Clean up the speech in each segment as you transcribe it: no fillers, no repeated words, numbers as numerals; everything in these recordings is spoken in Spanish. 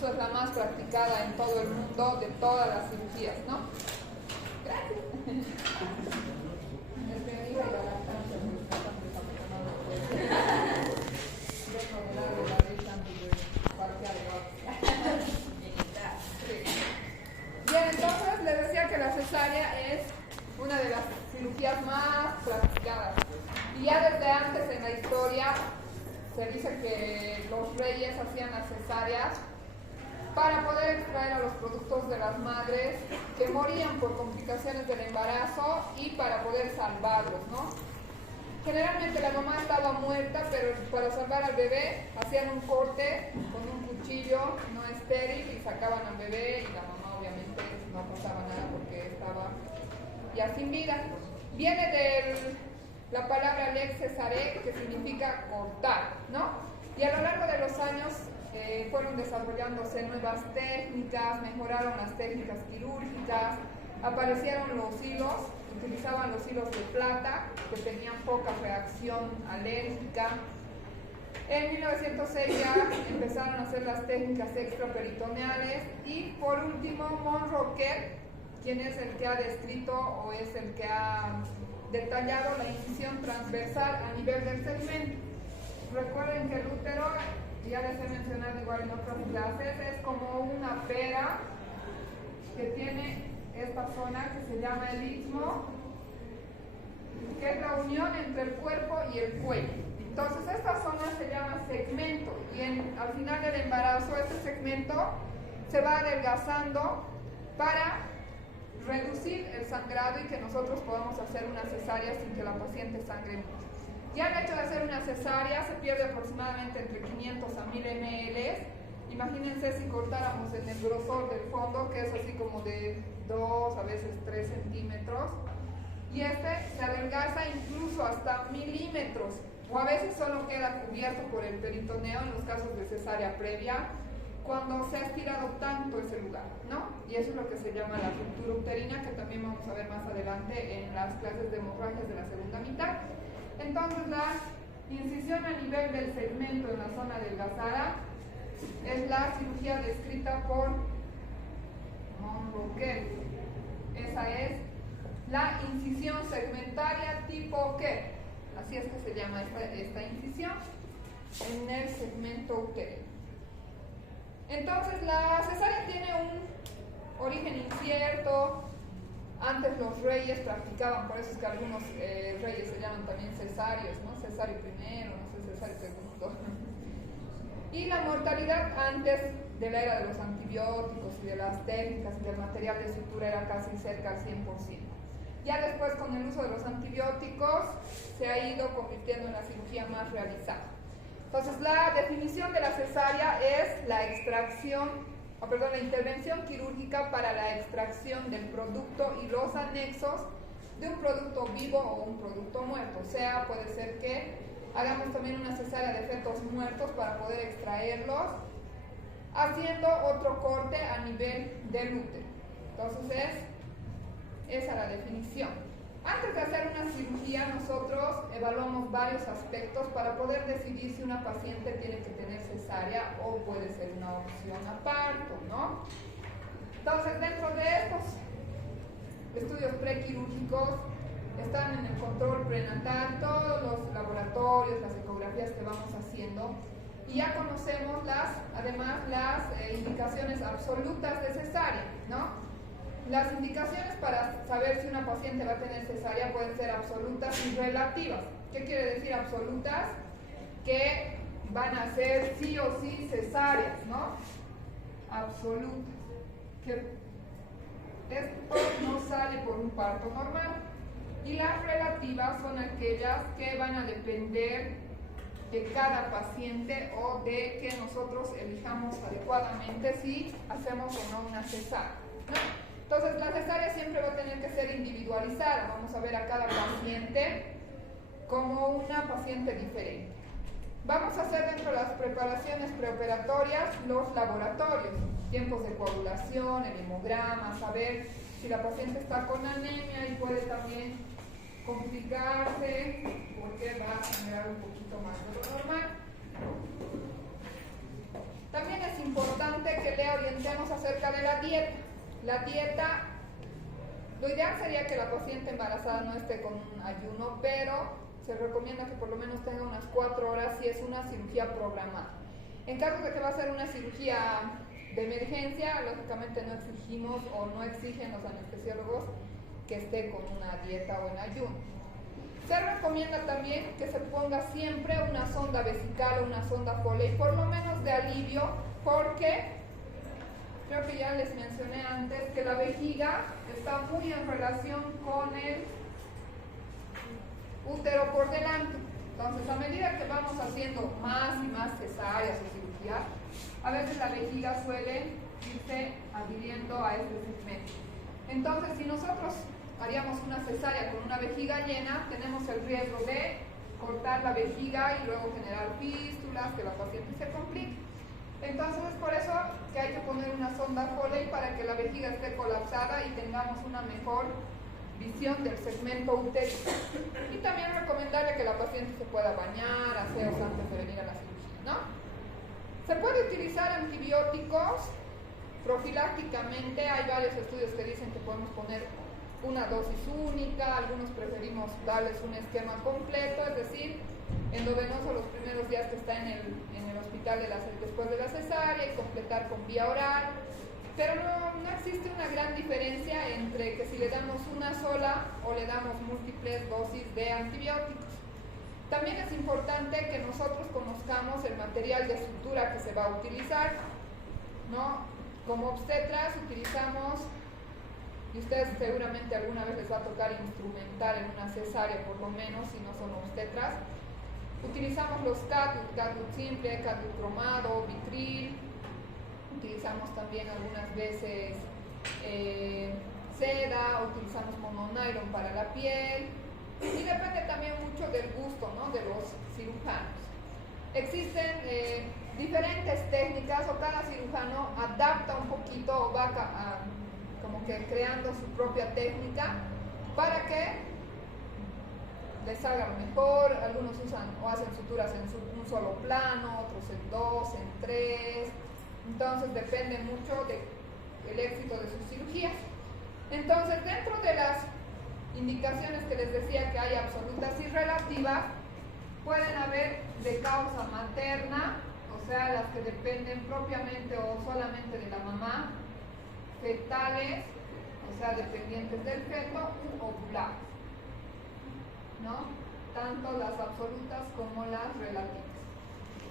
incluso es la más practicada en todo el mundo de todas las cirugías, ¿no? Gracias. Bien, entonces les decía que la cesárea es una de las cirugías más practicadas. Y ya desde antes en la historia se dice que los reyes hacían las cesáreas para poder extraer a los productos de las madres que morían por complicaciones del embarazo y para poder salvarlos, ¿no? Generalmente la mamá estaba muerta, pero para salvar al bebé hacían un corte con un cuchillo no estéril y sacaban al bebé y la mamá obviamente no pasaba nada porque estaba ya sin vida. Viene de la palabra lex cesare, que significa cortar, ¿no? Y a lo largo de los años fueron desarrollándose nuevas técnicas, mejoraron las técnicas quirúrgicas, aparecieron los hilos, utilizaban los hilos de plata que tenían poca reacción alérgica. En 1906 ya empezaron a hacer las técnicas extraperitoneales y por último Monroquet, quien es el que ha descrito o es el que ha detallado la incisión transversal a nivel del segmento. Recuerden que el útero, ya les he mencionado igual en otras clases, es como una pera que tiene esta zona que se llama el istmo, que es la unión entre el cuerpo y el cuello. Entonces esta zona se llama segmento y al final del embarazo este segmento se va adelgazando para reducir el sangrado y que nosotros podamos hacer una cesárea sin que la paciente sangre mucho. Ya el hecho de hacer una cesárea se pierde aproximadamente entre 500 a 1000 ml. Imagínense si cortáramos en el grosor del fondo, que es así como de 2 a veces 3 centímetros, y este se adelgaza incluso hasta milímetros, o a veces solo queda cubierto por el peritoneo en los casos de cesárea previa, cuando se ha estirado tanto ese lugar, ¿no? Y eso es lo que se llama la ruptura uterina, que también vamos a ver más adelante en las clases de hemorragias de la segunda mitad. Entonces la incisión a nivel del segmento en la zona adelgazada es la cirugía descrita por Monroquet. Esa es la incisión segmentaria tipo Q. Así es que se llama esta incisión en el segmento uterino. Entonces la cesárea tiene un origen incierto. Antes los reyes practicaban, por eso es que algunos reyes se llaman también cesarios, ¿no? Cesario primero, no sé, cesario segundo. Y la mortalidad antes de la era de los antibióticos y de las técnicas y del material de sutura era casi cerca al 100%. Ya después, con el uso de los antibióticos, se ha ido convirtiendo en la cirugía más realizada. Entonces, la definición de la cesárea es la la intervención quirúrgica para la extracción del producto y los anexos de un producto vivo o un producto muerto. O sea, puede ser que hagamos también una cesárea de fetos muertos para poder extraerlos, haciendo otro corte a nivel del útero. Entonces, esa es la definición. Antes de hacer una cirugía, nosotros evaluamos varios aspectos para poder decidir si una paciente tiene que tener cesárea o puede ser una opción a parto, ¿no? Entonces, dentro de estos estudios prequirúrgicos están en el control prenatal todos los laboratorios, las ecografías que vamos haciendo, y ya conocemos además las indicaciones absolutas de cesárea, ¿no? Las indicaciones para saber si una paciente va a tener cesárea pueden ser absolutas y relativas. ¿Qué quiere decir absolutas? Que van a ser sí o sí cesáreas, ¿no? Absolutas. Que esto no sale por un parto normal. Y las relativas son aquellas que van a depender de cada paciente o de que nosotros elijamos adecuadamente si hacemos o no una cesárea, ¿no? Entonces, la cesárea siempre va a tener que ser individualizada. Vamos a ver a cada paciente como una paciente diferente. Vamos a hacer dentro de las preparaciones preoperatorias los laboratorios, tiempos de coagulación, el hemograma, saber si la paciente está con anemia y puede también complicarse porque va a generar un poquito más de lo normal. También es importante que que le orientemos acerca de la dieta. La dieta, lo ideal sería que la paciente embarazada no esté con un ayuno, pero se recomienda que por lo menos tenga unas 4 horas si es una cirugía programada. En caso de que va a ser una cirugía de emergencia, lógicamente no exigimos o no exigen los anestesiólogos que esté con una dieta o en ayuno. Se recomienda también que se ponga siempre una sonda vesical o una sonda Foley, por lo menos de alivio, porque creo que ya les mencioné antes que la vejiga está muy en relación con el útero por delante. Entonces, a medida que vamos haciendo más y más cesáreas o cirugías, a veces la vejiga suele irse adhiriendo a este segmento. Entonces, si nosotros haríamos una cesárea con una vejiga llena, tenemos el riesgo de cortar la vejiga y luego generar fístulas, que la paciente se complique. Entonces, es por eso que hay que poner una sonda Foley para que la vejiga esté colapsada y tengamos una mejor visión del segmento uterino. Y también recomendarle que la paciente se pueda bañar, aseos antes de venir a la cirugía, ¿no? Se puede utilizar antibióticos profilácticamente. Hay varios estudios que dicen que podemos poner una dosis única, algunos preferimos darles un esquema completo, es decir, endovenoso los primeros días que está en el hospital después de la cesárea y completar con vía oral. Pero no existe una gran diferencia entre que si le damos una sola o le damos múltiples dosis de antibióticos. También es importante que nosotros conozcamos el material de sutura que se va a utilizar, ¿no? Como obstetras utilizamos, y ustedes seguramente alguna vez les va a tocar instrumentar en una cesárea por lo menos, si no son obstetras, utilizamos los catgut simple, catgut cromado, vitril. Utilizamos también algunas veces seda, utilizamos mononylon para la piel y depende también mucho del gusto, ¿no?, de los cirujanos. Existen diferentes técnicas o cada cirujano adapta un poquito o va como que creando su propia técnica para que les salga mejor. Algunos usan o hacen suturas en un solo plano, otros en 2, en 3. Entonces depende mucho del éxito de sus cirugías. Entonces, dentro de las indicaciones que les decía que hay absolutas y relativas, pueden haber de causa materna, o sea, las que dependen propiamente o solamente de la mamá, fetales, o sea, dependientes del feto, u ovulares, ¿no? Tanto las absolutas como las relativas.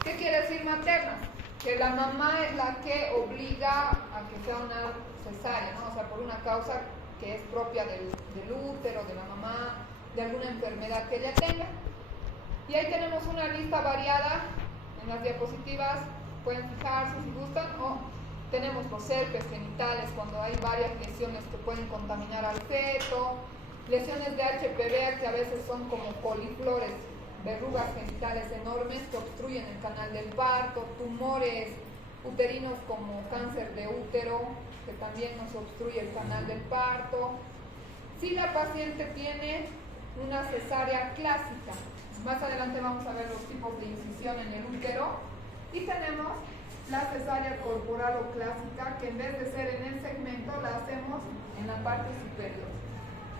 ¿Qué quiere decir materna? Que la mamá es la que obliga a que sea una cesárea, ¿no? O sea, por una causa que es propia del útero, de la mamá, de alguna enfermedad que ella tenga. Y ahí tenemos una lista variada en las diapositivas, pueden fijarse si gustan, o tenemos los herpes genitales cuando hay varias lesiones que pueden contaminar al feto, lesiones de HPV que a veces son como coliflores, verrugas genitales enormes que obstruyen el canal del parto, tumores uterinos como cáncer de útero que también nos obstruye el canal del parto. Si la paciente tiene una cesárea clásica, más adelante vamos a ver los tipos de incisión en el útero, y tenemos la cesárea corporal o clásica, que en vez de ser en el segmento la hacemos en la parte superior.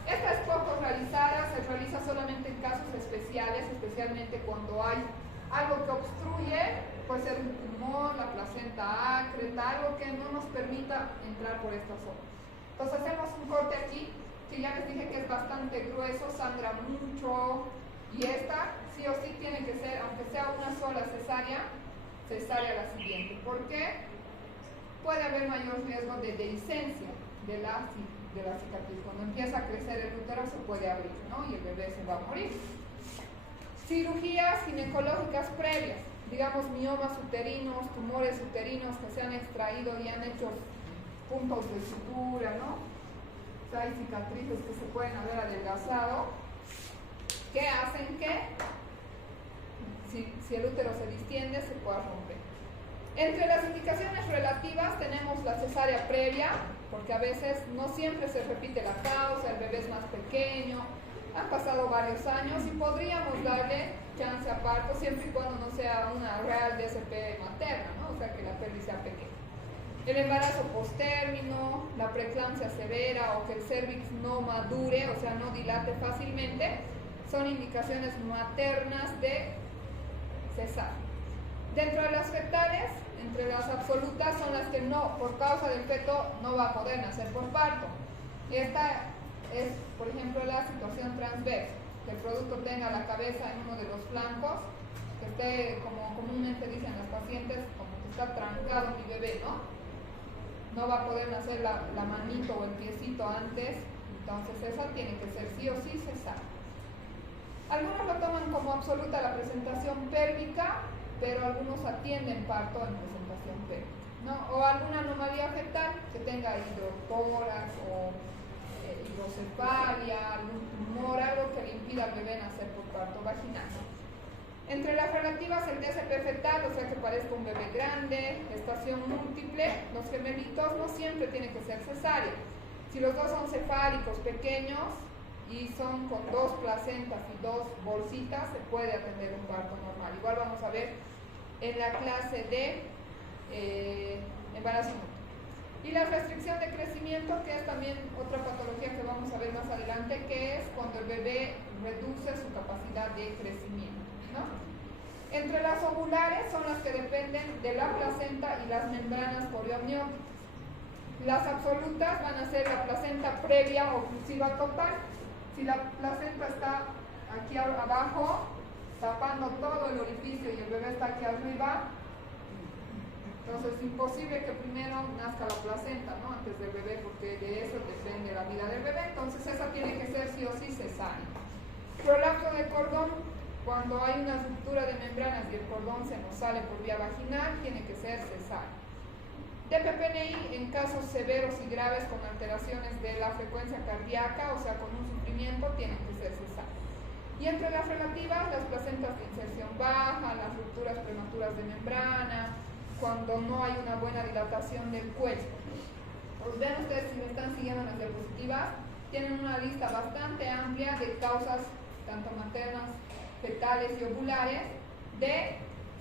Esta es poco realizada, se realiza solamente en casos especiales, especialmente cuando hay algo que obstruye, puede ser un tumor, la placenta ácreta, algo que no nos permita entrar por esta zona. Entonces hacemos un corte aquí, que ya les dije que es bastante grueso, sangra mucho, y esta sí o sí tiene que ser, aunque sea una sola cesárea la siguiente. ¿Por qué? Puede haber mayor riesgo de dehiscencia de la cicatriz. Cuando empieza a crecer el útero se puede abrir, ¿no? Y el bebé se va a morir. Cirugías ginecológicas previas, digamos miomas uterinos, tumores uterinos que se han extraído y han hecho puntos de sutura, ¿no? O sea, hay cicatrices que se pueden haber adelgazado, que hacen que si el útero se distiende se pueda romper. Entre las indicaciones relativas tenemos la cesárea previa, porque a veces no siempre se repite la causa, el bebé es más pequeño, han pasado varios años y podríamos darle chance a parto siempre y cuando no sea una real DSP materna, ¿no? O sea, que la pelvis sea pequeña. El embarazo postérmino, la preeclampsia severa o que el cérvix no madure, o sea, no dilate fácilmente, son indicaciones maternas de cesárea. Dentro de las fetales, entre las absolutas son las que no, por causa del feto, no va a poder nacer por parto. Esta es, por ejemplo, la situación transversa, que el producto tenga la cabeza en uno de los flancos, que esté, como comúnmente dicen las pacientes, como que está trancado mi bebé, ¿no? No va a poder nacer la manito o el piecito antes, entonces esa tiene que ser sí o sí cesárea. Algunos lo toman como absoluta la presentación pélvica, pero algunos atienden parto en presentación pélvica, ¿no? O alguna anomalía fetal que tenga hidrotórax o hidrocefalia, algún tumor, algo que le impida al bebé nacer por parto vaginal. Entre las relativas, el DSP fetal, o sea que parezca un bebé grande, gestación múltiple, los gemelitos no siempre tienen que ser cesárea. Si los dos son cefálicos pequeños y son con 2 placentas y 2 bolsitas, se puede atender un parto normal. Igual vamos a ver en la clase de embarazo múltiple. Y la restricción de crecimiento, que es también otra patología que vamos a ver más adelante, que es cuando el bebé reduce su capacidad de crecimiento, ¿no? Entre las ovulares son las que dependen de la placenta y las membranas corioamnióticas. Las absolutas van a ser la placenta previa oclusiva total. Si la placenta está aquí abajo, tapando todo el orificio y el bebé está aquí arriba, entonces es imposible que primero nazca la placenta, ¿no? Antes del bebé, porque de eso depende la vida del bebé. Entonces esa tiene que ser sí o sí cesárea. Prolapso de cordón, cuando hay una ruptura de membranas y el cordón se nos sale por vía vaginal, tiene que ser cesárea. DPPNI en casos severos y graves con alteraciones de la frecuencia cardíaca, o sea, con un sufrimiento, tienen que ser cesárea. Y entre las relativas, las placentas de inserción baja, las rupturas prematuras de membrana, cuando no hay una buena dilatación del cuello. Pues vean ustedes, si me están siguiendo en las diapositivas, tienen una lista bastante amplia de causas, tanto maternas, fetales y ovulares, de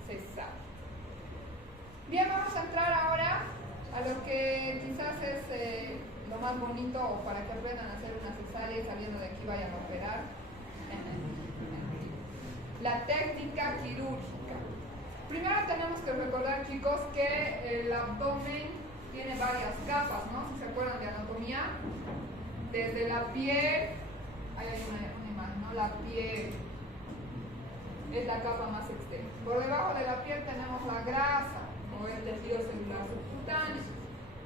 cesárea. Bien, vamos a entrar ahora a lo que quizás es lo más bonito, o para que aprendan a hacer una cesárea y saliendo de aquí vayan a operar. La técnica quirúrgica. Primero tenemos que recordar, chicos, que el abdomen tiene varias capas, ¿no? Si se acuerdan de anatomía, desde la piel, ahí hay una imagen, ¿no? La piel es la capa más externa. Por debajo de la piel tenemos la grasa, o el tejido celular subcutáneo.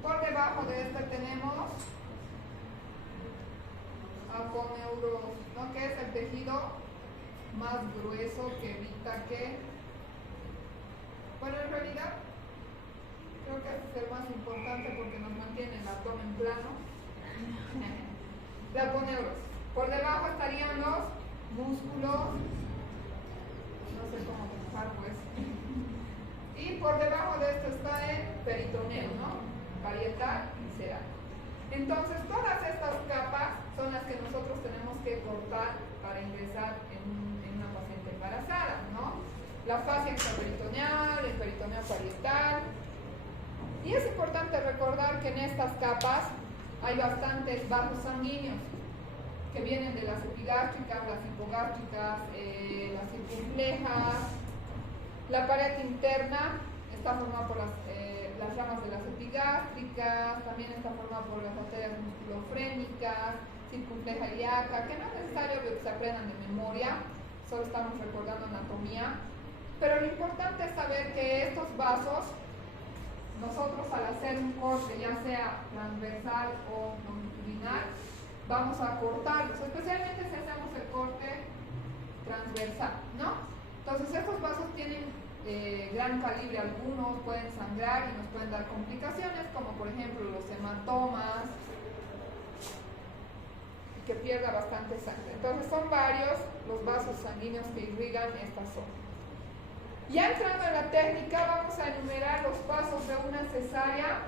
Por debajo de este tenemos aponeurosis, ¿no? Que es el tejido más grueso que evita que, bueno, en realidad creo que es el más importante porque nos mantiene el abdomen plano. La aponeurosis. Por debajo estarían los músculos, no sé cómo dibujar, pues. Y por debajo de esto está el peritoneo, ¿no? Parietal y visceral. Entonces, todas estas capas son las que nosotros tenemos que cortar para ingresar en una paciente embarazada, ¿no? La fascia extraperitoneal, el peritoneo parietal. Y es importante recordar que en estas capas hay bastantes vasos sanguíneos que vienen de las epigástricas, las hipogástricas, las circunflejas. La pared interna está formada por las ramas de las epigástricas, también está formada por las arterias musculofrénicas, circunfleja ilíaca, que no es necesario que se aprendan de memoria, solo estamos recordando anatomía, pero lo importante es saber que estos vasos, nosotros al hacer un corte, ya sea transversal o longitudinal, vamos a cortarlos, especialmente si hacemos el corte transversal, ¿no? Entonces estos vasos tienen gran calibre, algunos pueden sangrar y nos pueden dar complicaciones, como por ejemplo los hematomas, que pierda bastante sangre. Entonces son varios los vasos sanguíneos que irrigan esta zona. Ya entrando en la técnica, vamos a enumerar los pasos de una cesárea.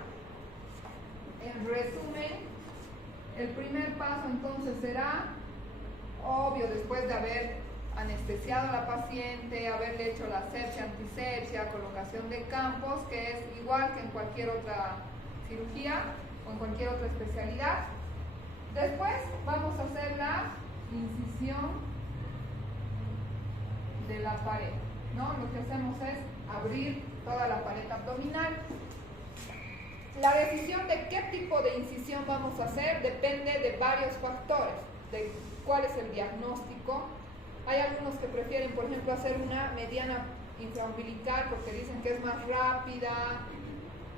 En resumen, el primer paso entonces será, obvio, después de haber anestesiado a la paciente, haberle hecho la asepsia, antisepsia, colocación de campos, que es igual que en cualquier otra cirugía o en cualquier otra especialidad. Después vamos a hacer la incisión de la pared, ¿no? Lo que hacemos es abrir toda la pared abdominal. La decisión de qué tipo de incisión vamos a hacer depende de varios factores, de cuál es el diagnóstico. Hay algunos que prefieren, por ejemplo, hacer una mediana infraumbilical porque dicen que es más rápida,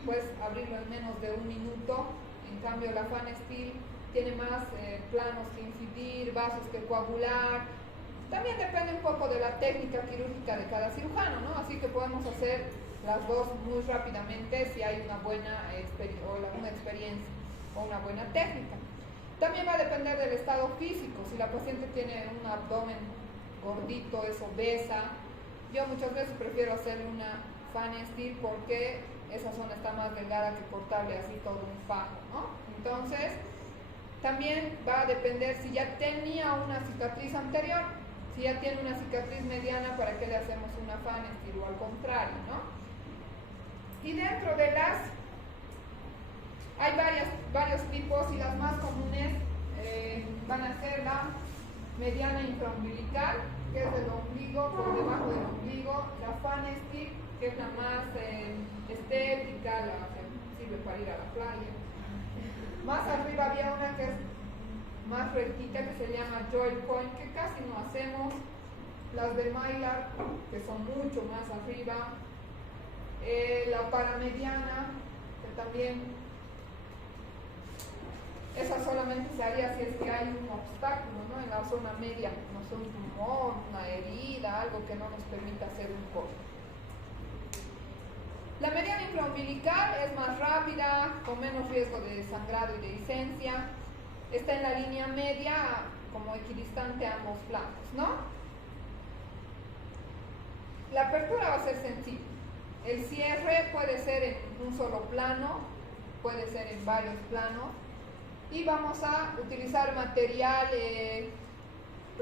pues abrirlo en menos de 1 minuto. En cambio, la Fan Steel tiene más planos que incidir, vasos que coagular. También depende un poco de la técnica quirúrgica de cada cirujano, ¿no? Así que podemos hacer las dos muy rápidamente si hay una buena experiencia o una buena técnica. También va a depender del estado físico. Si la paciente tiene un abdomen gordito, es obesa, yo muchas veces prefiero hacer una Fan Steel porque esa zona está más delgada que cortarle así todo un fajo, ¿no? Entonces, también va a depender si ya tenía una cicatriz anterior. Si ya tiene una cicatriz mediana, ¿para qué le hacemos una Fan Steel? O al contrario, ¿no? Y dentro de las, hay varios tipos, y las más comunes van a ser la mediana infraumbilical, que es del ombligo, por debajo del ombligo, la Fan Steel, que es la más estética, la que sirve para ir a la playa. Más arriba había una que es más rectita, que se llama Joel Coin, que casi no hacemos. Las de Mylar, que son mucho más arriba. La paramediana, que también esa solamente se haría si es que hay un obstáculo, ¿no? En la zona media, no sé, un tumor, una herida, algo que no nos permita hacer un corte. La mediana infraumbilical es más rápida, con menos riesgo de sangrado y de licencia. Está en la línea media, como equidistante a ambos flancos, ¿no? La apertura va a ser sencilla. El cierre puede ser en un solo plano, puede ser en varios planos, y vamos a utilizar material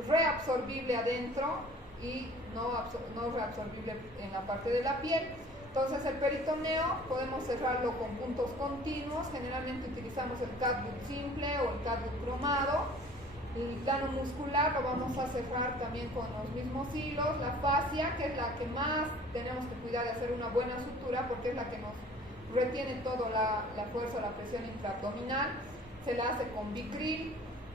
reabsorbible adentro y no reabsorbible en la parte de la piel. Entonces el peritoneo podemos cerrarlo con puntos continuos. Generalmente utilizamos el catgut simple o el catgut cromado. El plano muscular lo vamos a cerrar también con los mismos hilos. La fascia, que es la que más tenemos que cuidar de hacer una buena sutura, porque es la que nos retiene toda la fuerza, la presión intraabdominal, se la hace con Vicryl.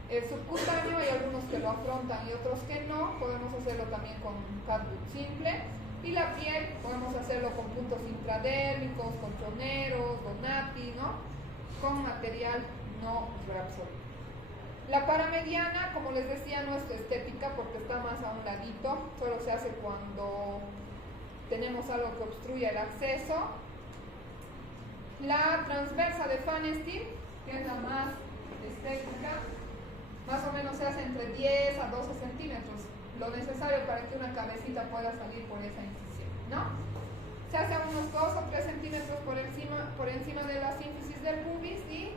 El subcutáneo, hay algunos que lo afrontan y otros que no, podemos hacerlo también con catgut simple. Y la piel podemos hacerlo con puntos intradérmicos, colchoneros, Donati, ¿no? Con material no reabsorbible. La paramediana, como les decía, no es estética porque está más a un ladito, solo se hace cuando tenemos algo que obstruya el acceso. La transversa de Fan Steel, que es la más estética, más o menos se hace entre 10 a 12 centímetros, lo necesario para que una cabecita pueda salir por esa incisión, ¿no? Se hace a unos 2 o 3 centímetros por encima de la sínfisis del pubis y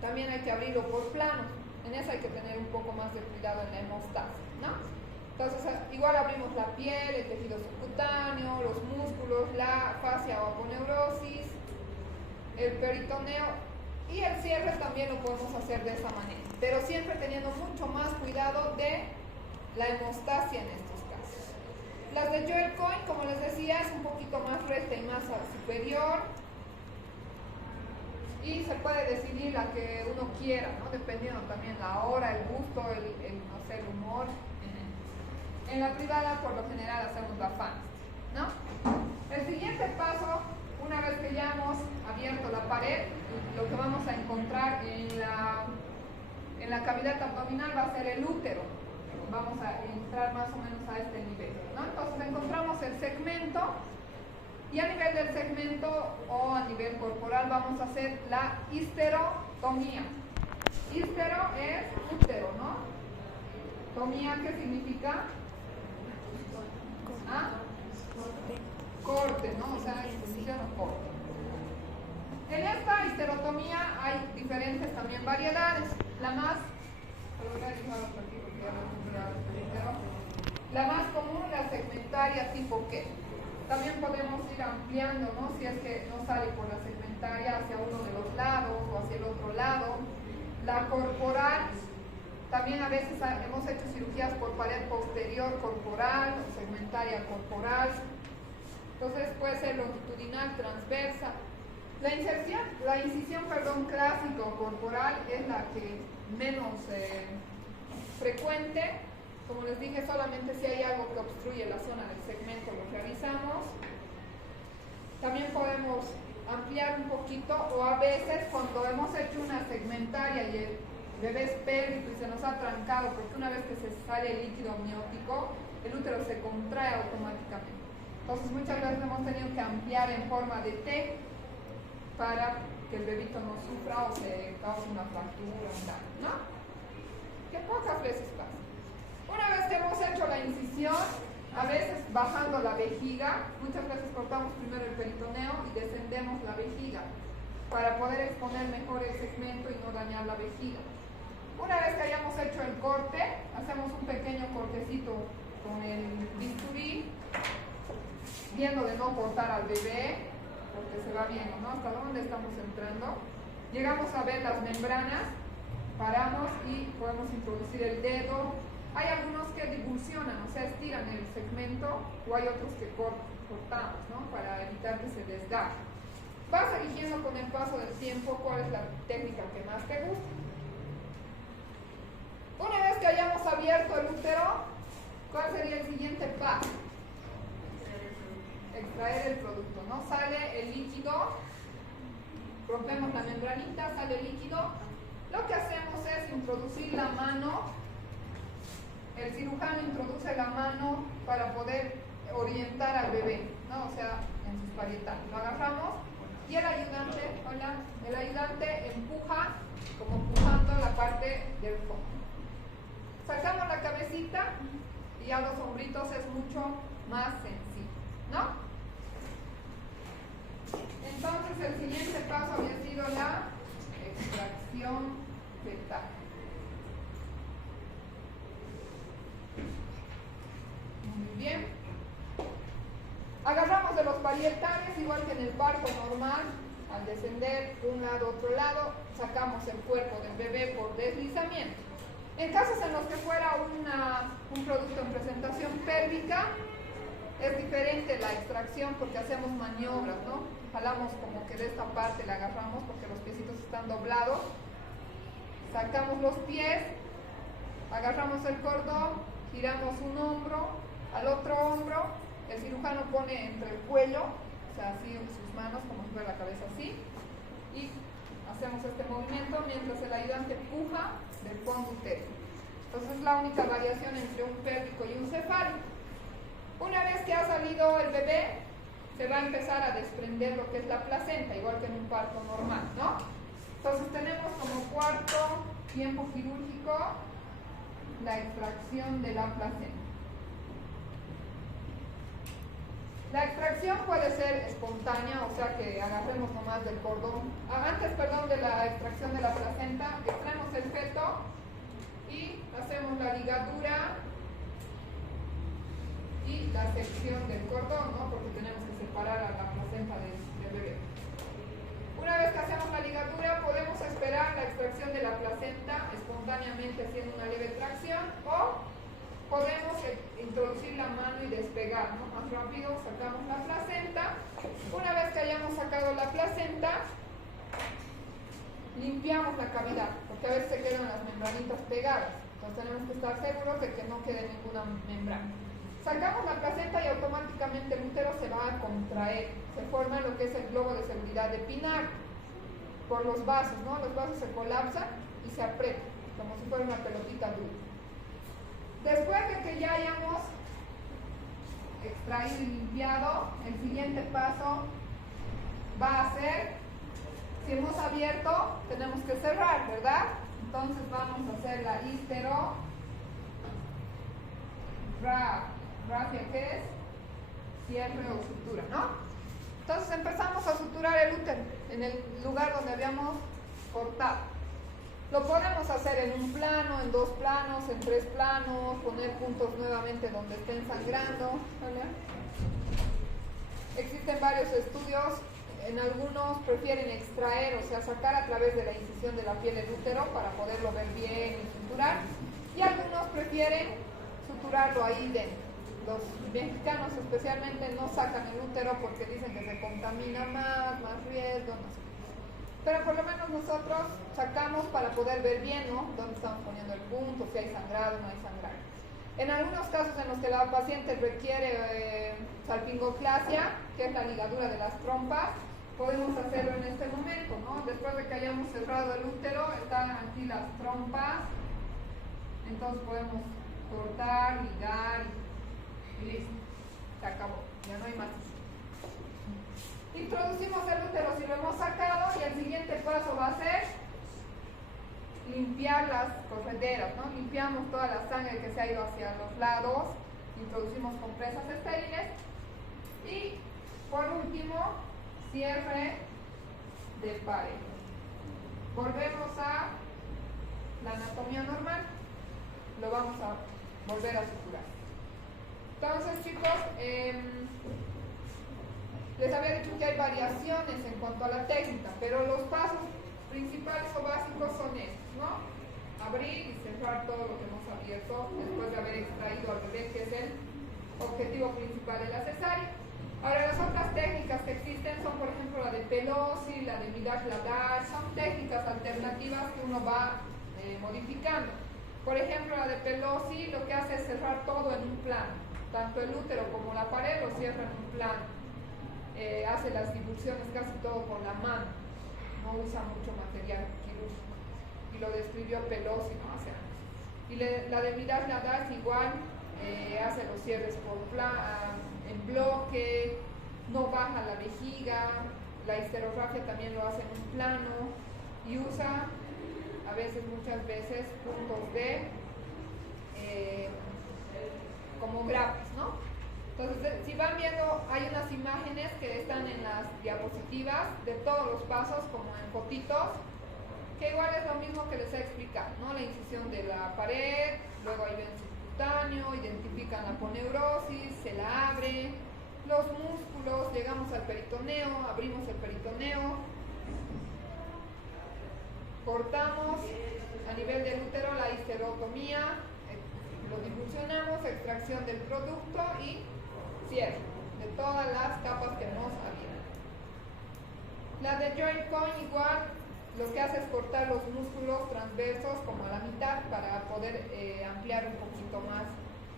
también hay que abrirlo por planos. En eso hay que tener un poco más de cuidado en la hemostasia, ¿no? Entonces, igual abrimos la piel, el tejido subcutáneo, los músculos, la fascia o aponeurosis, el peritoneo, y el cierre también lo podemos hacer de esa manera, pero siempre teniendo mucho más cuidado de la hemostasia en estos casos. Las de Joel Coin, como les decía, es un poquito más recta y más superior, y se puede decidir la que uno quiera, ¿no? Dependiendo también la hora, el gusto, no sé, el humor. En la privada, por lo general, hacemos la Fan Steel, ¿no? El siguiente paso, una vez que ya hemos abierto la pared, lo que vamos a encontrar en la cavidad abdominal va a ser el útero. Vamos a entrar más o menos a este nivel, ¿no? Entonces encontramos el segmento, y a nivel del segmento o a nivel corporal vamos a hacer la histerotomía. Histero es útero, ¿no? Tomía, ¿qué significa? ¿Ah? Corte, ¿no? O sea, exposición o corte. En esta histerotomía hay diferentes también variedades. La más común, la segmentaria tipo Q. También podemos ir ampliando, ¿no? Si es que no sale por la segmentaria hacia uno de los lados o hacia el otro lado. La corporal, también a veces hemos hecho cirugías por pared posterior corporal o segmentaria corporal. Entonces puede ser longitudinal, transversa. La incisión clásica o corporal es la que menos frecuente. Como les dije, solamente si hay algo que obstruye la zona del segmento lo realizamos. También podemos ampliar un poquito, o a veces cuando hemos hecho una segmentaria y el bebé es pélvico y se nos ha trancado, porque una vez que se sale el líquido amniótico, el útero se contrae automáticamente. Entonces muchas veces hemos tenido que ampliar en forma de T para que el bebito no sufra o se cause una fractura, ¿no? Que pocas veces pasa. Una vez que hemos hecho la incisión, a veces bajando la vejiga, muchas veces cortamos primero el peritoneo y descendemos la vejiga para poder exponer mejor el segmento y no dañar la vejiga. Una vez que hayamos hecho el corte, hacemos un pequeño cortecito con el bisturí, viendo de no cortar al bebé, porque se va viendo, ¿no? Hasta dónde estamos entrando. Llegamos a ver las membranas, paramos y podemos introducir el dedo. Hay algunos que divulsionan, o sea, estiran el segmento, o hay otros que cortamos, ¿no? Para evitar que se desgarre. Vas eligiendo con el paso del tiempo cuál es la técnica que más te gusta. Una vez que hayamos abierto el útero, ¿cuál sería el siguiente paso? Extraer el producto, ¿no? Sale el líquido, rompemos la membranita, sale el líquido. Lo que hacemos es introducir la mano. El cirujano introduce la mano para poder orientar al bebé, ¿no? O sea, en sus parietales. Lo agarramos y el ayudante empuja, como empujando la parte del fondo. Sacamos la cabecita y ya los hombritos es mucho más sencillo, ¿no? Entonces el siguiente paso había sido la extracción fetal. Muy bien. Agarramos de los parietales, igual que en el parto normal, al descender de un lado a otro lado, sacamos el cuerpo del bebé por deslizamiento. En casos en los que fuera un producto en presentación pélvica, es diferente la extracción porque hacemos maniobras, ¿no? Jalamos como que de esta parte la agarramos porque los piecitos están doblados. Sacamos los pies, agarramos el cordón, giramos un hombro al otro hombro, el cirujano pone entre el cuello, o sea, así sus manos, como si fuera la cabeza así, y hacemos este movimiento mientras el ayudante empuja del fondo uterino. Entonces es la única variación entre un pélvico y un cefálico. Una vez que ha salido el bebé, se va a empezar a desprender lo que es la placenta, igual que en un parto normal, ¿no? Entonces tenemos como cuarto tiempo quirúrgico la extracción de la placenta. La extracción puede ser espontánea, o sea que agarremos nomás del cordón. Antes, de la extracción de la placenta, extraemos el feto y hacemos la ligadura y la sección del cordón, ¿no? Porque tenemos que separar a la placenta del bebé. Una vez que hacemos la ligadura, podemos esperar la extracción de la placenta espontáneamente haciendo una leve tracción, o podemos introducir la mano y despegar, ¿no? Más rápido sacamos la placenta. Una vez que hayamos sacado la placenta, limpiamos la cavidad, porque a veces se quedan las membranitas pegadas. Entonces tenemos que estar seguros de que no quede ninguna membrana. Sacamos la placenta y automáticamente el útero se va a contraer. Se forma lo que es el globo de seguridad de Pinard por los vasos, ¿no? Los vasos se colapsan y se aprietan, como si fuera una pelotita dura. Después de que ya hayamos extraído y limpiado, el siguiente paso va a ser, si hemos abierto, tenemos que cerrar, ¿verdad? Entonces vamos a hacer la histerografia, que es cierre o sutura, ¿no? Entonces empezamos a suturar el útero en el lugar donde habíamos cortado. Lo podemos hacer en un plano, en dos planos, en tres planos, poner puntos nuevamente donde estén sangrando, ¿vale? existen varios estudios. En algunos prefieren extraer, o sea, sacar a través de la incisión de la piel el útero para poderlo ver bien y suturar. Y algunos prefieren suturarlo ahí dentro. Los mexicanos especialmente no sacan el útero porque dicen que se contamina más riesgo, no sé. Pero por lo menos nosotros sacamos para poder ver bien, ¿no? Dónde estamos poniendo el punto, si hay sangrado o no hay sangrado. En algunos casos en los que la paciente requiere salpingoclasia, que es la ligadura de las trompas, podemos hacerlo en este momento, ¿no? Después de que hayamos cerrado el útero, están aquí las trompas, entonces podemos cortar, ligar y listo, se acabó, ya no hay más. Introducimos el útero si lo hemos sacado y el siguiente paso va a ser limpiar las correderas, ¿no? Limpiamos toda la sangre que se ha ido hacia los lados, introducimos compresas estériles y por último cierre de pared. Volvemos a la anatomía normal, lo vamos a volver a suturar. Entonces chicos, les había dicho que hay variaciones en cuanto a la técnica, pero los pasos principales o básicos son estos, ¿no? Abrir y cerrar todo lo que hemos abierto después de haber extraído al bebé, que es el objetivo principal de la cesárea. Ahora, las otras técnicas que existen son, por ejemplo, la de Pelosi, la de Midaj-Ladar, son técnicas alternativas que uno va modificando. Por ejemplo, la de Pelosi lo que hace es cerrar todo en un plano, tanto el útero como la pared lo cierra en un plano. Hace las difusiones casi todo con la mano, no usa mucho material quirúrgico, y lo describió Pelosi, ¿no? Hace años. Y la de Midaj-Ladar igual, hace los cierres en bloque, no baja la vejiga, la histerografia también lo hace en un plano y usa a veces, muchas veces, puntos de como grapas, ¿no? Entonces, si van viendo, hay unas imágenes que están en las diapositivas de todos los pasos, como en fotitos, que igual es lo mismo que les he explicado, ¿no? La incisión de la pared, luego ahí ven subcutáneo, identifican la poneurosis, se la abre, los músculos, llegamos al peritoneo, abrimos el peritoneo, cortamos a nivel del útero la histerotomía, lo difusionamos, extracción del producto y cierre de todas las capas que hemos abierto. La de Joint Coin igual lo que hace es cortar los músculos transversos como a la mitad para poder ampliar un poquito más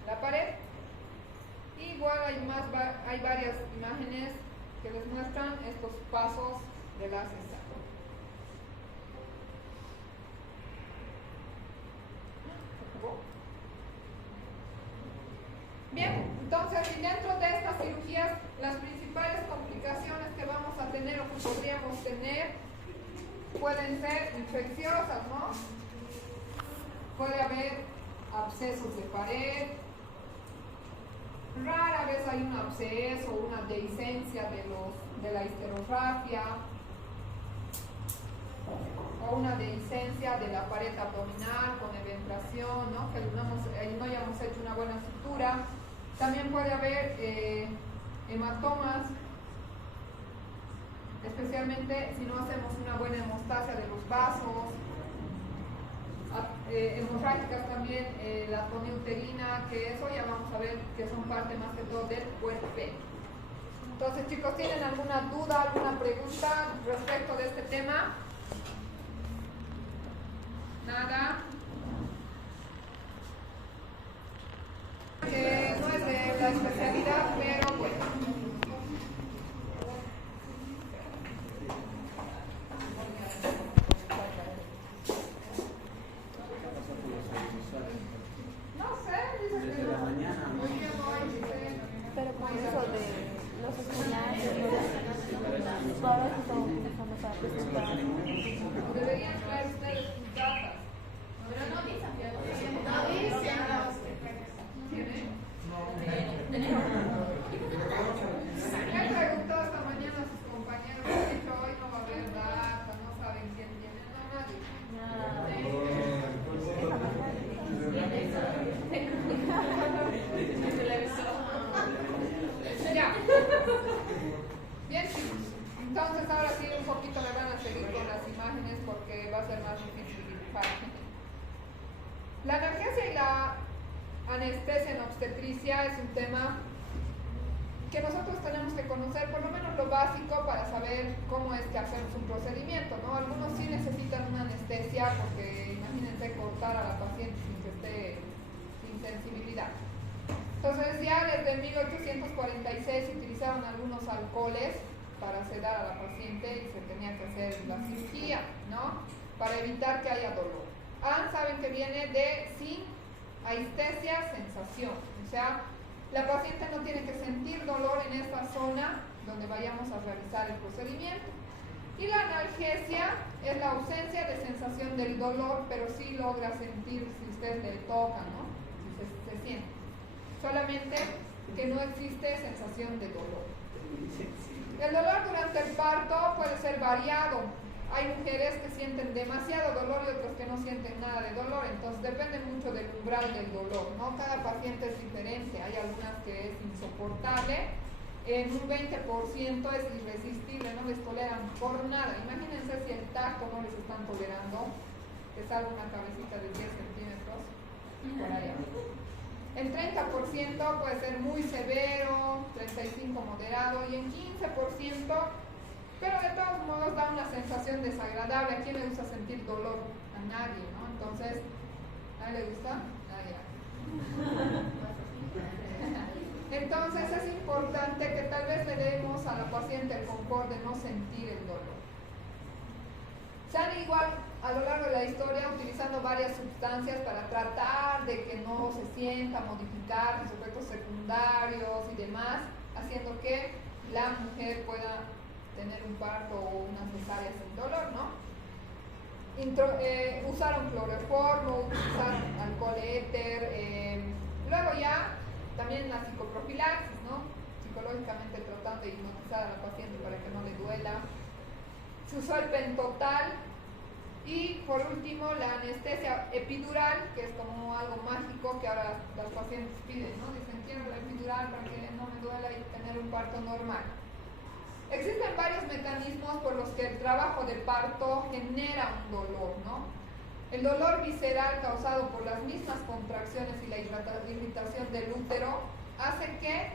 la pared. Igual hay varias imágenes que les muestran estos pasos de la cesárea. Bien, entonces, y dentro de estas cirugías, las principales complicaciones que vamos a tener o que podríamos tener pueden ser infecciosas, ¿no? Puede haber abscesos de pared, rara vez hay un absceso o una dehiscencia de la histerografia o una dehiscencia de la pared abdominal con eventración, ¿no? Que no hayamos hecho una buena sutura. También puede haber hematomas, especialmente si no hacemos una buena hemostasia de los vasos. Hemorrágicas también, la tonía uterina, que eso ya vamos a ver que son parte más que todo del puerperio. Entonces, chicos, ¿tienen alguna duda, alguna pregunta respecto de este tema? Nada. Que no es de la especialidad, pero bueno. No sé, dice que no. Pero con eso de los estudiantes, todos los que estamos empezando para presentar. Deberían traer ustedes sus datas. Pero no dicen que no dicen. Me he preguntado esta mañana a sus compañeros, han dicho hoy no va a haber data, no saben quién tiene, no, nadie. Ya. Entonces ahora sí un poquito me van a seguir con las imágenes porque va a ser más difícil dibujar. La analgesia y la anestesia en obstetricia es un tema que nosotros tenemos que conocer, por lo menos lo básico, para saber cómo es que hacemos un procedimiento, ¿no? Algunos sí necesitan una anestesia porque imagínense cortar a la paciente sin que esté sin sensibilidad. Entonces ya desde 1846 se utilizaron algunos alcoholes para sedar a la paciente y se tenía que hacer la cirugía, ¿no? Para evitar que haya dolor. Saben que viene de sin anestesia, sensación, o sea, la paciente no tiene que sentir dolor en esta zona donde vayamos a realizar el procedimiento. Y la analgesia es la ausencia de sensación del dolor, pero sí logra sentir si usted le toca, ¿no? Si se siente. Solamente que no existe sensación de dolor. El dolor durante el parto puede ser variado. Hay mujeres que sienten demasiado dolor y otras que no sienten nada de dolor, entonces depende mucho del umbral del dolor, ¿no? Cada paciente es diferente, hay algunas que es insoportable, en un 20% es irresistible, no les toleran por nada. Imagínense si el tacto no les están tolerando, que salga una cabecita de 10 centímetros por allá. El 30% puede ser muy severo, 35% moderado y en 15%, pero de todos modos da una sensación desagradable. ¿A quién le gusta sentir dolor? A nadie, ¿no? Entonces, ¿a él le gusta? Entonces es importante que tal vez le demos a la paciente el confort de no sentir el dolor. Se han igual a lo largo de la historia utilizando varias sustancias para tratar de que no se sienta, modificar sus efectos secundarios y demás, haciendo que la mujer pueda tener un parto o una cesárea sin dolor, ¿no? Usaron cloroformo, usaron alcohol éter, luego ya también la psicoprofilaxis, ¿no? Psicológicamente tratando de hipnotizar a la paciente para que no le duela. Se usó el pentotal y por último la anestesia epidural, que es como algo mágico que ahora las pacientes piden, ¿no? Dicen, quiero la epidural para que no me duela y tener un parto normal. Existen varios mecanismos por los que el trabajo de parto genera un dolor, ¿no? El dolor visceral causado por las mismas contracciones y la irritación del útero hace que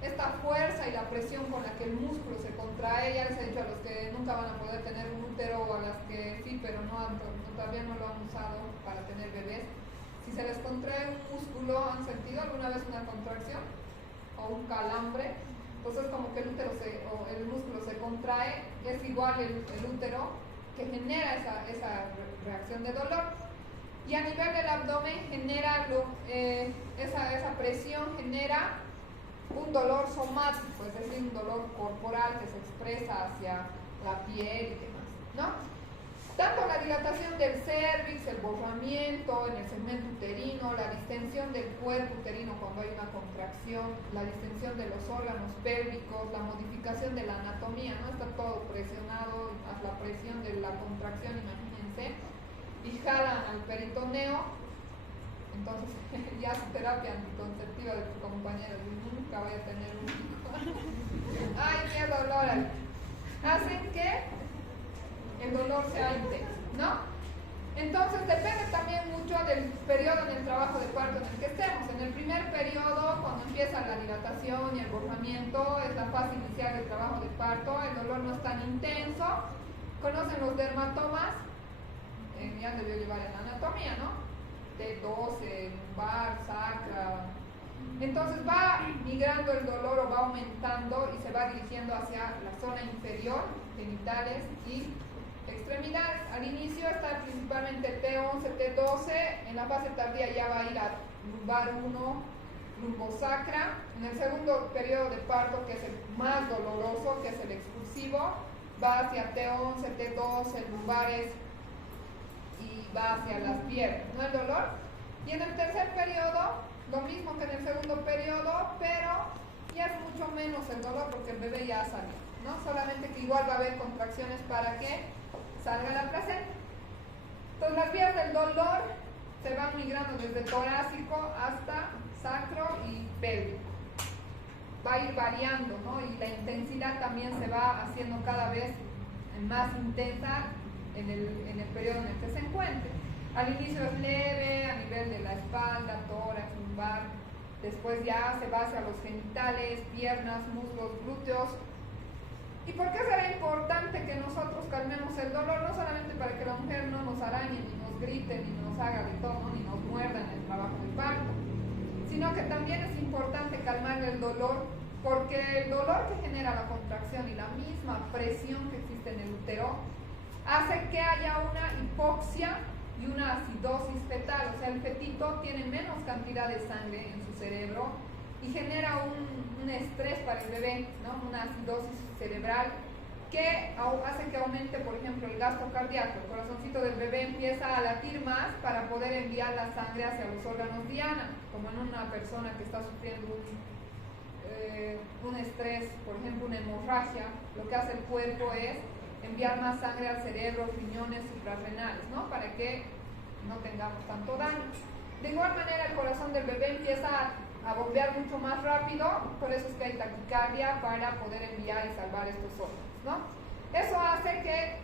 esta fuerza y la presión con la que el músculo se contrae, ya les he dicho a los que nunca van a poder tener un útero o a las que sí, pero todavía no lo han usado para tener bebés. Si se les contrae un músculo, ¿han sentido alguna vez una contracción o un calambre? Pues es como que el útero o el músculo se contrae, es igual el útero que genera esa reacción de dolor. Y a nivel del abdomen genera esa presión genera un dolor somático, es decir, un dolor corporal que se expresa hacia la piel y demás, ¿no? Tanto la dilatación del cérvix, el borramiento en el segmento uterino, la distensión del cuerpo uterino cuando hay una contracción, la distensión de los órganos pélvicos, la modificación de la anatomía, ¿no? Está todo presionado, la presión de la contracción, imagínense, y jalan al peritoneo. Entonces ya su terapia anticonceptiva de tu compañero, nunca voy a tener un hijo. Ay, qué dolor. Hacen que el dolor sea intenso, ¿no? Entonces depende también mucho del periodo en el trabajo de parto en el que estemos. En el primer periodo, cuando empieza la dilatación y el borramiento, es la fase inicial del trabajo de parto, el dolor no es tan intenso. ¿Conocen los dermatomas? Ya debió llevar en la anatomía, ¿no? T12, lumbar, sacra. Entonces va migrando el dolor o va aumentando y se va dirigiendo hacia la zona inferior, genitales y extremidades. Al inicio está principalmente T11, T12, en la fase tardía ya va a ir a lumbar 1, lumbosacra. En el segundo periodo de parto, que es el más doloroso, que es el expulsivo, va hacia T11, T12, lumbares y va hacia las piernas, ¿no? El dolor. Y en el tercer periodo, lo mismo que en el segundo periodo, pero ya es mucho menos el dolor porque el bebé ya salió, ¿no? Solamente que igual va a haber contracciones para que salga la placenta. Entonces las vías del dolor se van migrando desde torácico hasta sacro y pélvico. va a ir variando, ¿no? Y la intensidad también se va haciendo cada vez más intensa en el periodo en el que se encuentre. Al inicio es leve, a nivel de la espalda, tórax, lumbar, después ya se va hacia los genitales, piernas, muslos, glúteos. ¿Y por qué será importante que nosotros calmemos el dolor? No solamente para que la mujer no nos arañe, ni nos grite, ni nos haga de todo, ni nos muerda en el trabajo del parto, sino que también es importante calmar el dolor, porque el dolor que genera la contracción y la misma presión que existe en el útero hace que haya una hipoxia y una acidosis fetal. O sea, el fetito tiene menos cantidad de sangre en su cerebro y genera un estrés para el bebé, ¿no? Una acidosis cerebral que hace que aumente, por ejemplo, el gasto cardíaco. El corazoncito del bebé empieza a latir más para poder enviar la sangre hacia los órganos diana, como en una persona que está sufriendo un estrés, por ejemplo, una hemorragia. Lo que hace el cuerpo es enviar más sangre al cerebro, riñones, suprarrenales, ¿no? Para que no tengamos tanto daño. De igual manera, el corazón del bebé empieza a bombear mucho más rápido, por eso es que hay taquicardia para poder enviar y salvar estos órganos, ¿no? Eso hace que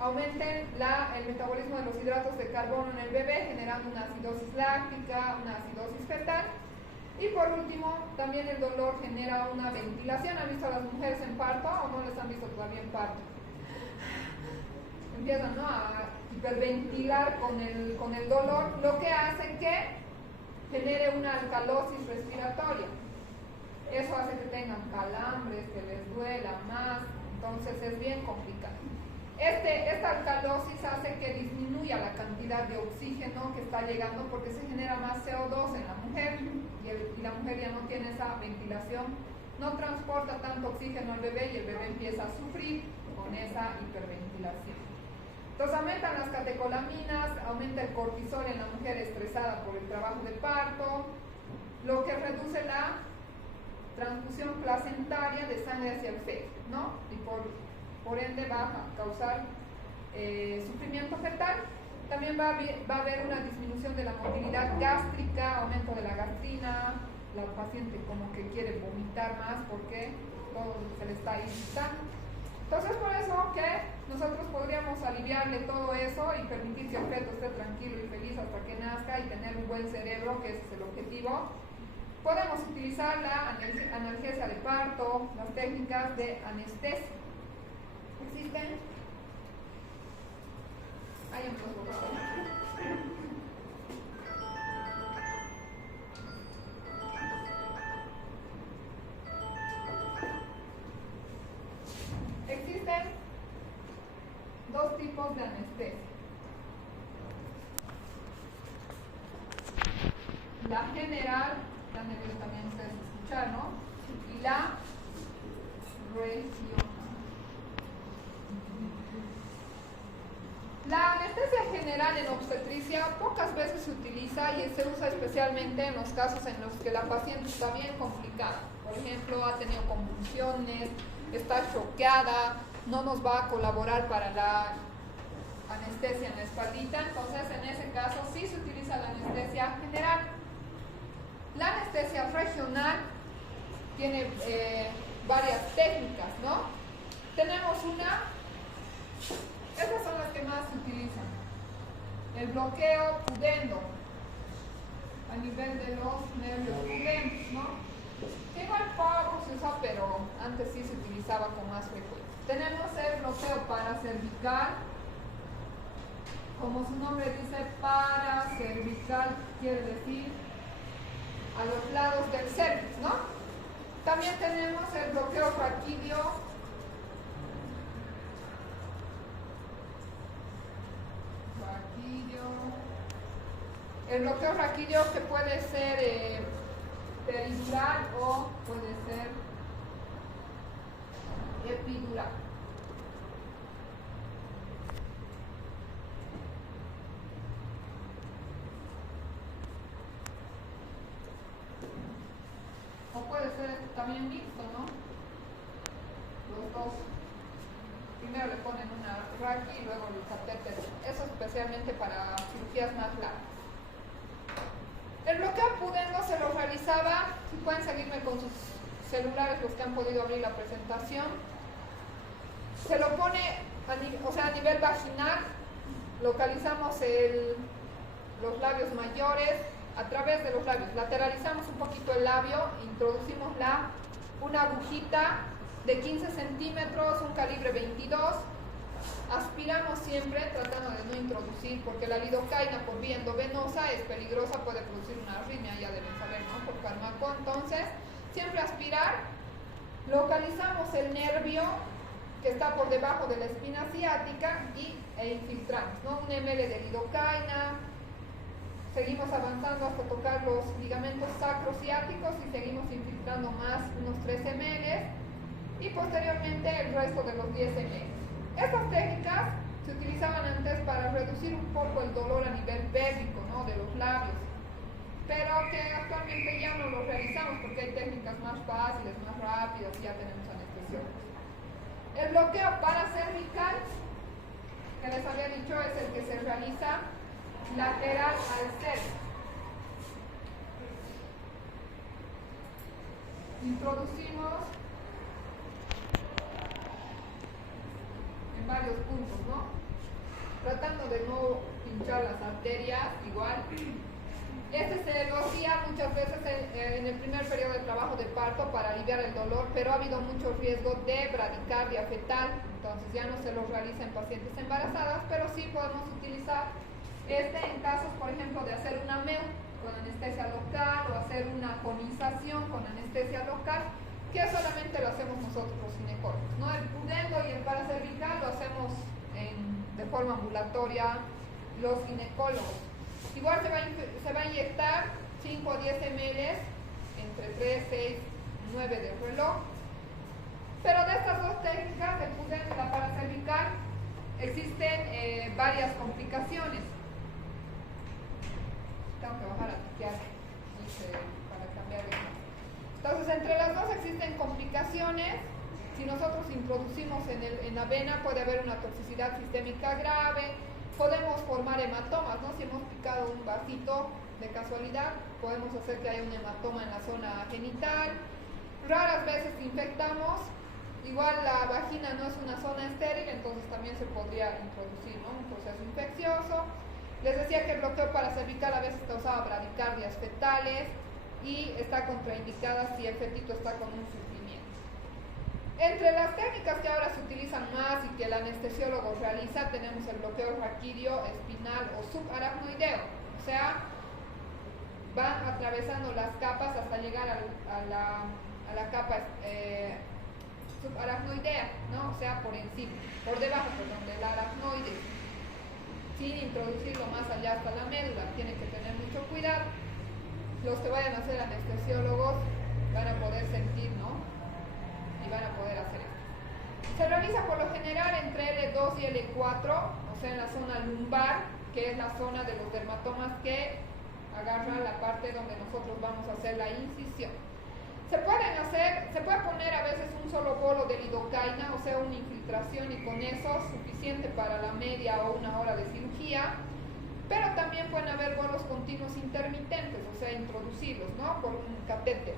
aumenten el metabolismo de los hidratos de carbono en el bebé, generando una acidosis láctica, una acidosis fetal. Y por último, también el dolor genera una ventilación. ¿Han visto a las mujeres en parto o no les han visto todavía en parto? Empiezan, ¿no?, a hiperventilar con el dolor, lo que hace que genere una alcalosis respiratoria. Eso hace que tengan calambres, que les duela más, entonces es bien complicado. Esta alcalosis hace que disminuya la cantidad de oxígeno que está llegando porque se genera más CO2 en la mujer y la mujer ya no tiene esa ventilación, no transporta tanto oxígeno al bebé y el bebé empieza a sufrir con esa hiperventilación. Entonces aumentan las catecolaminas, aumenta el cortisol en la mujer estresada por el trabajo de parto, lo que reduce la transfusión placentaria de sangre hacia el feto, ¿no? Y por ende va a causar sufrimiento fetal. También va a haber una disminución de la motilidad gástrica, aumento de la gastrina, la paciente como que quiere vomitar más porque todo se le está irritando. Entonces, por eso que nosotros podríamos aliviarle todo eso y permitir que el feto esté tranquilo y feliz hasta que nazca y tener un buen cerebro, que ese es el objetivo. Podemos utilizar la analgesia de parto, las técnicas de anestesia. ¿Existen? Hay en los lugares. Existen dos tipos de anestesia. La general, la nerviosa también ustedes escuchan, ¿no? Y la regional. La anestesia general en obstetricia pocas veces se utiliza y se usa especialmente en los casos en los que la paciente está bien complicada. Por ejemplo, ha tenido convulsiones, está choqueada, no nos va a colaborar para la anestesia en la espaldita, entonces en ese caso sí se utiliza la anestesia general. La anestesia regional tiene varias técnicas, ¿no? Tenemos estas son las que más se utilizan. El bloqueo pudendo a nivel de los nervios pudendos, ¿no? Igual poco se usa, pero antes sí se utilizaba con más frecuencia. Tenemos el bloqueo paracervical. Como su nombre dice, paracervical quiere decir a los lados del cervix, ¿no? También tenemos el bloqueo raquídeo. El bloqueo raquídeo que puede ser peridural o puede ser epidural. O puede ser también mixto, ¿no? Los dos. Primero le ponen una raqui y luego el catéter. Eso especialmente para cirugías más largas. El bloqueo pudendo se lo realizaba, si pueden seguirme con sus celulares, los que han podido abrir la presentación. Se lo pone a nivel vaginal, localizamos los labios mayores, a través de los labios, lateralizamos un poquito el labio, introducimos una agujita de 15 centímetros, un calibre 22, aspiramos siempre tratando de no introducir, porque la lidocaína por vía endovenosa es peligrosa, puede producir una arritmia, ya deben saber, ¿no? Por fármaco. Entonces, siempre aspirar, localizamos el nervio que está por debajo de la espina ciática e infiltramos, ¿no? 1 ml de lidocaína, seguimos avanzando hasta tocar los ligamentos sacrociáticos y seguimos infiltrando más unos 3 ml y posteriormente el resto de los 10 ml. Estas técnicas se utilizaban antes para reducir un poco el dolor a nivel pélvico, ¿no? De los labios, pero que actualmente ya no lo realizamos porque hay técnicas más fáciles, más rápidas, y ya tenemos anestesiólogos. El bloqueo paracervical, que les había dicho, es el que se realiza lateral al cervix. Introducimos en varios puntos, ¿no? Tratando de no pinchar las arterias, igual. Este se lo hacía muchas veces en el primer periodo de trabajo de parto para aliviar el dolor, pero ha habido mucho riesgo de bradicardia fetal, entonces ya no se lo realiza en pacientes embarazadas, pero sí podemos utilizar en casos, por ejemplo, de hacer una MEU con anestesia local o hacer una conización con anestesia local, que solamente lo hacemos nosotros los ginecólogos, ¿no? El pudendo y el paracervical lo hacemos de forma ambulatoria los ginecólogos. Igual se va a inyectar 5 o 10 ml entre 3, 6, 9 del reloj. Pero de estas dos técnicas, el pudendo y la paracervical, existen varias complicaciones. Tengo que bajar a tiquear para cambiar esto. Entonces, entre las dos existen complicaciones. Si nosotros introducimos en la vena, puede haber una toxicidad sistémica grave, podemos formar hematomas, ¿no? Si hemos picado un vasito de casualidad, podemos hacer que haya un hematoma en la zona genital. Raras veces infectamos. Igual la vagina no es una zona estéril, entonces también se podría introducir, ¿no? Un proceso infeccioso. Les decía que el bloqueo paracervical a veces causaba bradicardias fetales y está contraindicada si el fetito está con un sufrimiento. Entre las técnicas que ahora se utilizan más y que el anestesiólogo realiza, tenemos el bloqueo raquídeo, espinal o subaracnoideo. O sea, van atravesando las capas hasta llegar a la capa subaracnoidea, ¿no? O sea, por encima, por debajo, perdón, del aracnoide, sin introducirlo más allá hasta la médula. Tienen que tener mucho cuidado. Los que vayan a ser anestesiólogos van a poder sentir, ¿no? Y van a poder hacer esto. Se realiza por lo general entre L2 y L4, o sea, en la zona lumbar, que es la zona de los dermatomas que agarra la parte donde nosotros vamos a hacer la incisión. Se puede poner a veces un solo bolo de lidocaína, o sea, una infiltración, y con eso suficiente para la media o una hora de cirugía, pero también pueden haber bolos continuos intermitentes, o sea, introducirlos, ¿no? Por un catéter.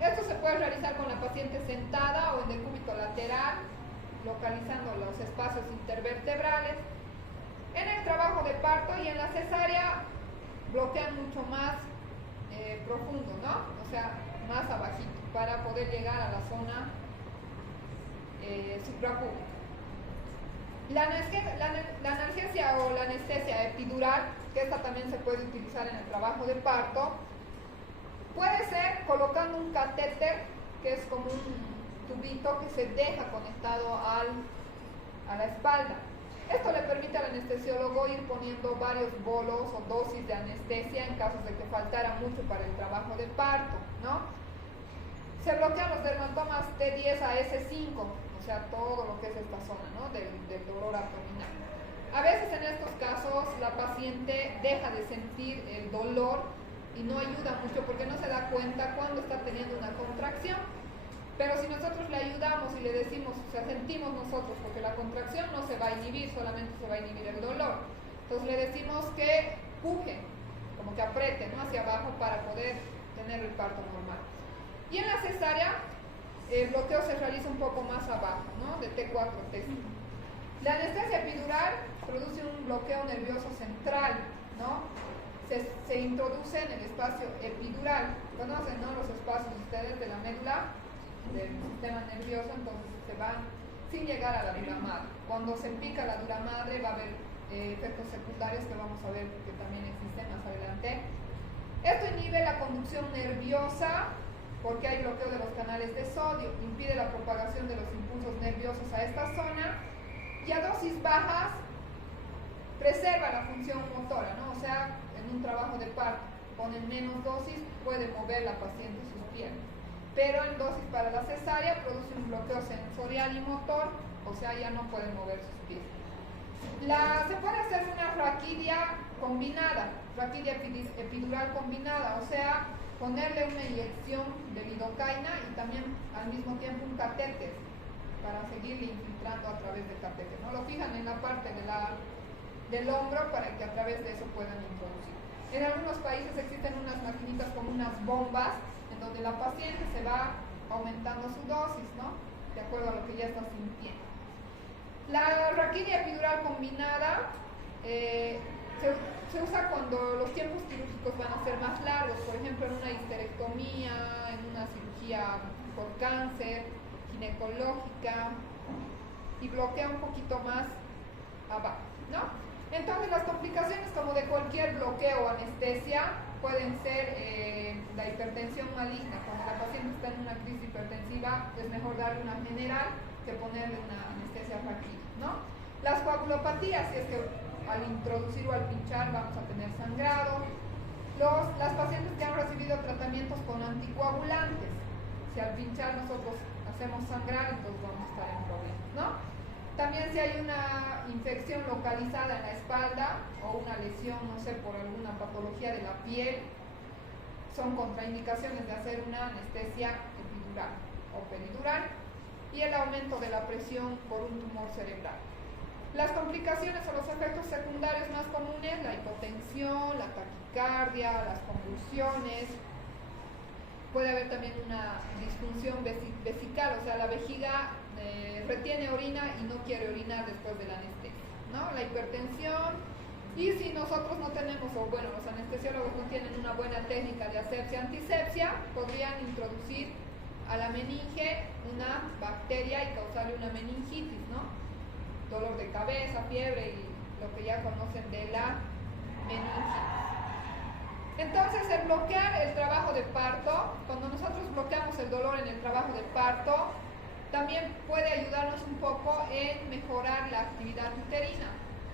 Esto se puede realizar con la paciente sentada o en decúbito lateral, localizando los espacios intervertebrales. En el trabajo de parto y en la cesárea bloquean mucho más profundo, ¿no? O sea, más abajito, para poder llegar a la zona suprapúbica. La analgesia o la anestesia epidural, que esta también se puede utilizar en el trabajo de parto, puede ser colocando un catéter, que es como un tubito que se deja conectado a la espalda. Esto le permite al anestesiólogo ir poniendo varios bolos o dosis de anestesia en casos de que faltara mucho para el trabajo de parto, ¿no? Se bloquean los dermatomas T10 a S5, o sea, todo lo que es esta zona, ¿no? del dolor abdominal. A veces en estos casos la paciente deja de sentir el dolor y no ayuda mucho porque no se da cuenta cuando está teniendo una contracción. Pero si nosotros le ayudamos y le decimos, o sea, sentimos nosotros, porque la contracción no se va a inhibir, solamente se va a inhibir el dolor. Entonces le decimos que puje, como que apriete, ¿no? Hacia abajo para poder tener el parto normal. Y en la cesárea, el bloqueo se realiza un poco más abajo, ¿no? De T4, T5. La anestesia epidural produce un bloqueo nervioso central, ¿no? Se introduce en el espacio epidural. ¿Conocen, no? Los espacios ustedes de la médula, del sistema nervioso, entonces se van sin llegar a la dura madre. Cuando se pica la dura madre va a haber efectos secundarios que vamos a ver que también existen más adelante. Esto inhibe la conducción nerviosa porque hay bloqueo de los canales de sodio, impide la propagación de los impulsos nerviosos a esta zona y a dosis bajas preserva la función motora, ¿no? O sea, en un trabajo de parto ponen menos dosis, puede mover la paciente sus piernas, pero en dosis para la cesárea produce un bloqueo sensorial y motor, o sea, ya no pueden mover sus pies. Se puede hacer una raquidia combinada, raquidia epidural combinada, o sea, ponerle una inyección de lidocaína y también al mismo tiempo un catéter para seguirle infiltrando a través del catéter, ¿no? Lo fijan en la parte del hombro para que a través de eso puedan introducir. En algunos países existen unas maquinitas con unas bombas en donde la paciente se va aumentando su dosis, ¿no? De acuerdo a lo que ya está sintiendo. La raquidia epidural combinada se usa cuando los tiempos quirúrgicos van a ser más largos, por ejemplo en una histerectomía, en una cirugía por cáncer, ginecológica, y bloquea un poquito más abajo, ¿no? Entonces las complicaciones como de cualquier bloqueo o anestesia pueden ser la hipertensión maligna. Cuando la paciente está en una crisis hipertensiva es mejor darle una general que ponerle una anestesia raquídea, ¿no? Las coagulopatías, si es que al introducir o al pinchar vamos a tener sangrado. Las pacientes que han recibido tratamientos con anticoagulantes, si al pinchar nosotros hacemos sangrar, entonces vamos a estar en problemas, ¿no? También si hay una infección localizada en la espalda o una lesión, no sé, por alguna patología de la piel, son contraindicaciones de hacer una anestesia epidural o peridural, y el aumento de la presión por un tumor cerebral. Las complicaciones o los efectos secundarios más comunes, la hipotensión, la taquicardia, las convulsiones. Puede haber también una disfunción vesical, o sea, la vejiga retiene orina y no quiere orinar después de la anestesia, ¿no? La hipertensión, y si nosotros no tenemos, o bueno, los anestesiólogos no tienen una buena técnica de asepsia-antisepsia, podrían introducir a la meninge una bacteria y causarle una meningitis, ¿no? Dolor de cabeza, fiebre y lo que ya conocen de la meningitis. Entonces, el bloquear el trabajo de parto, cuando nosotros bloqueamos el dolor en el trabajo de parto, también puede ayudarnos un poco en mejorar la actividad uterina,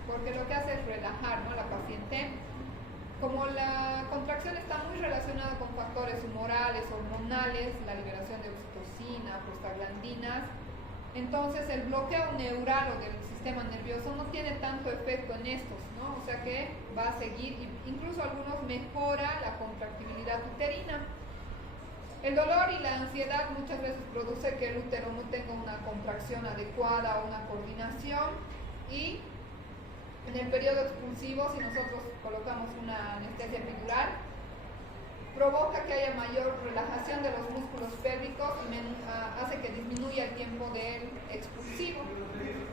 porque lo que hace es relajar, ¿no?, a la paciente. Como la contracción está muy relacionada con factores humorales, hormonales, la liberación de oxitocina, prostaglandinas, entonces el bloqueo neural o del sistema nervioso no tiene tanto efecto en estos, ¿no? O sea que va a seguir, incluso algunos mejora la contractibilidad uterina. El dolor y la ansiedad muchas veces produce que el útero no tenga una contracción adecuada o una coordinación, y en el periodo expulsivo, si nosotros colocamos una anestesia epidural, provoca que haya mayor relajación de los músculos pélvicos y hace que disminuya el tiempo del expulsivo.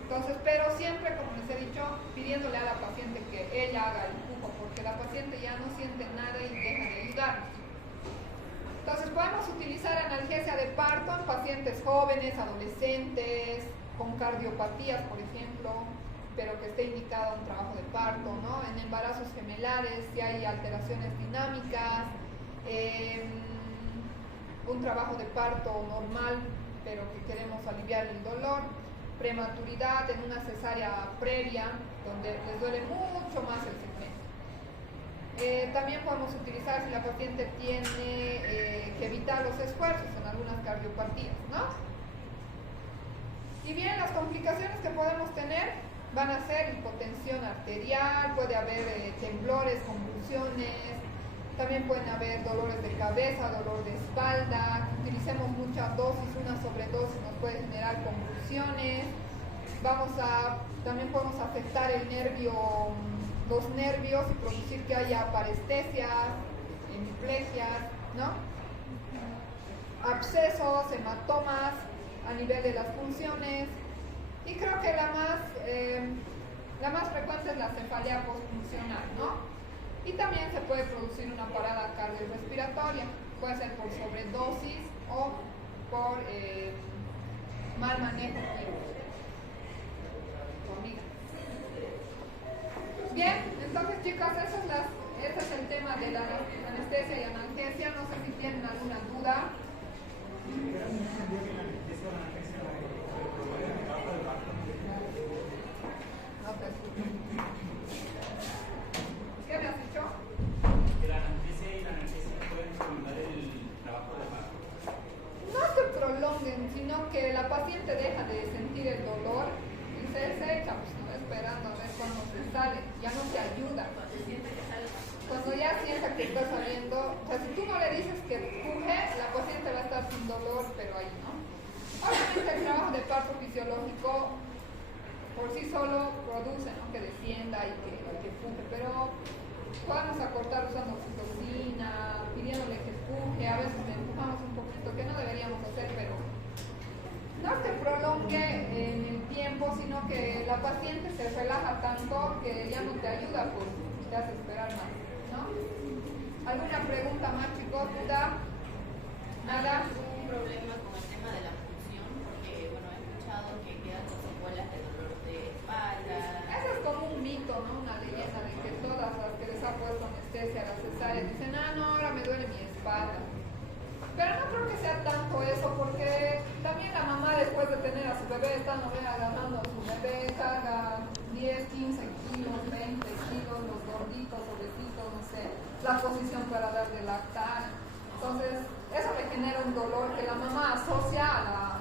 Entonces, pero siempre, como les he dicho, pidiéndole a la paciente que ella haga el empujo, porque la paciente ya no siente nada y deja de ayudarnos. Entonces, podemos utilizar analgesia de parto en pacientes jóvenes, adolescentes, con cardiopatías, por ejemplo, pero que esté indicada un trabajo de parto, ¿no? En embarazos gemelares, si hay alteraciones dinámicas, un trabajo de parto normal, pero que queremos aliviar el dolor, prematuridad en una cesárea previa, donde les duele mucho más el segmento. También podemos utilizar si la paciente tiene que evitar los esfuerzos en algunas cardiopatías, ¿no? Y bien, las complicaciones que podemos tener van a ser hipotensión arterial, puede haber temblores, convulsiones, también pueden haber dolores de cabeza, dolor de espalda. Utilicemos mucha dosis, una sobredosis nos puede generar convulsiones. También podemos afectar los nervios y producir que haya parestesias, hemiplegias, ¿no? abscesos, hematomas a nivel de las funciones, y creo que la más frecuente es la cefalea postfuncional, ¿no? Y también se puede producir una parada cardiorrespiratoria, puede ser por sobredosis o por mal manejo químico. Bien, entonces chicas, ese es el tema de la anestesia y analgesia. No sé si tienen alguna duda. No te escucho. ¿Qué me has dicho? Que la anestesia y la analgesia pueden prolongar el trabajo de parto. No se prolonguen, sino que la paciente deja de sentir el dolor y se echa, pues, ¿no? Esperando a ver cuándo se sale. Ya no te ayuda. Cuando ya sienta que está saliendo, o sea, si tú no le dices que empuje, la paciente va a estar sin dolor, pero ahí no. Obviamente el trabajo de parto fisiológico por sí solo produce, ¿no? Que descienda y que empuje, pero podemos acortar usando oxitocina, pidiéndole que empuje, a veces le empujamos un poquito, que no deberíamos hacer, pero no se prolongue en el tiempo, sino que la paciente se relaja tanto que ya no te ayuda, pues te hace esperar más, ¿no? ¿Alguna pregunta más, chicos? ¿Duda? ¿Nada? Un problema con el tema de la función, porque bueno, he escuchado que quedan con secuelas de dolor de espalda. Eso es como un mito, ¿no? Una leyenda de que todas las que les ha puesto anestesia a las cesáreas dicen, no, ahora me duele mi espalda. Pero no creo que sea tanto eso, porque también la mamá después de tener a su bebé está agarrando a su bebé, carga 10, 15 kilos, 20 kilos, los gorditos, obesitos, no sé, la posición para dar de lactar. Entonces, eso le genera un dolor que la mamá asocia a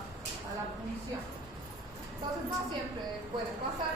la función. Entonces, no siempre puede pasar.